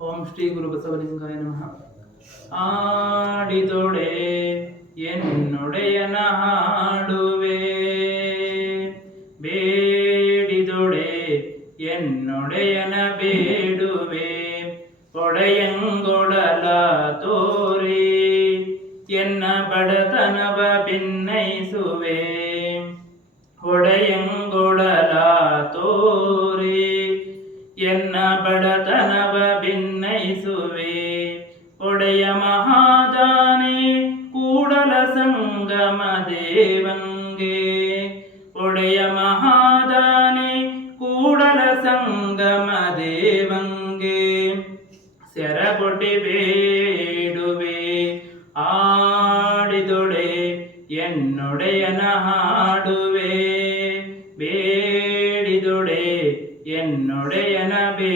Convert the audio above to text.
ಓಂ ಶ್ರೀ ಗುರು ಬಸವಲಿಂಗಾಯ ನಮಃ. ಆಡಿದೊಡೆ ಎನ್ನೊಡೆಯನ ಹಾಡುವೆ ಬೇಡಿದೊಡೆ, ಎನ್ನೊಡೆಯನ ಬೇಡುವೆ. ಒಡೆಯಂಗೊಡಲ ತೋರಿ, ಎನ್ನ ಬಡತನವ ಭಿನ್ನೈಸುವೆ. ಒಡೆಯಂಗೊಡಲ ತೋರಿ ಎನ್ನ ಬಡತನವ ಭಿನ್ನಯಿಸುವೆ ಒಡೆಯ ಮಹಾದಾನೆ ಕೂಡಲ ಸಂಗಮ ದೇವಂಗೆ. ಒಡೆಯ ಮಹಾದಾನೆ ಕೂಡಲ ಸಂಗಮ ದೇವಂಗೆ. ಸೆರಗೊಡಿ ಬೇಡುವೆ, ಆಡಿದೊಡೆ ಎನ್ನೊಡೆಯನ ಹಾಡುವೆ. ಬೇಡಿದೊಡೆ என்னுடைய நபே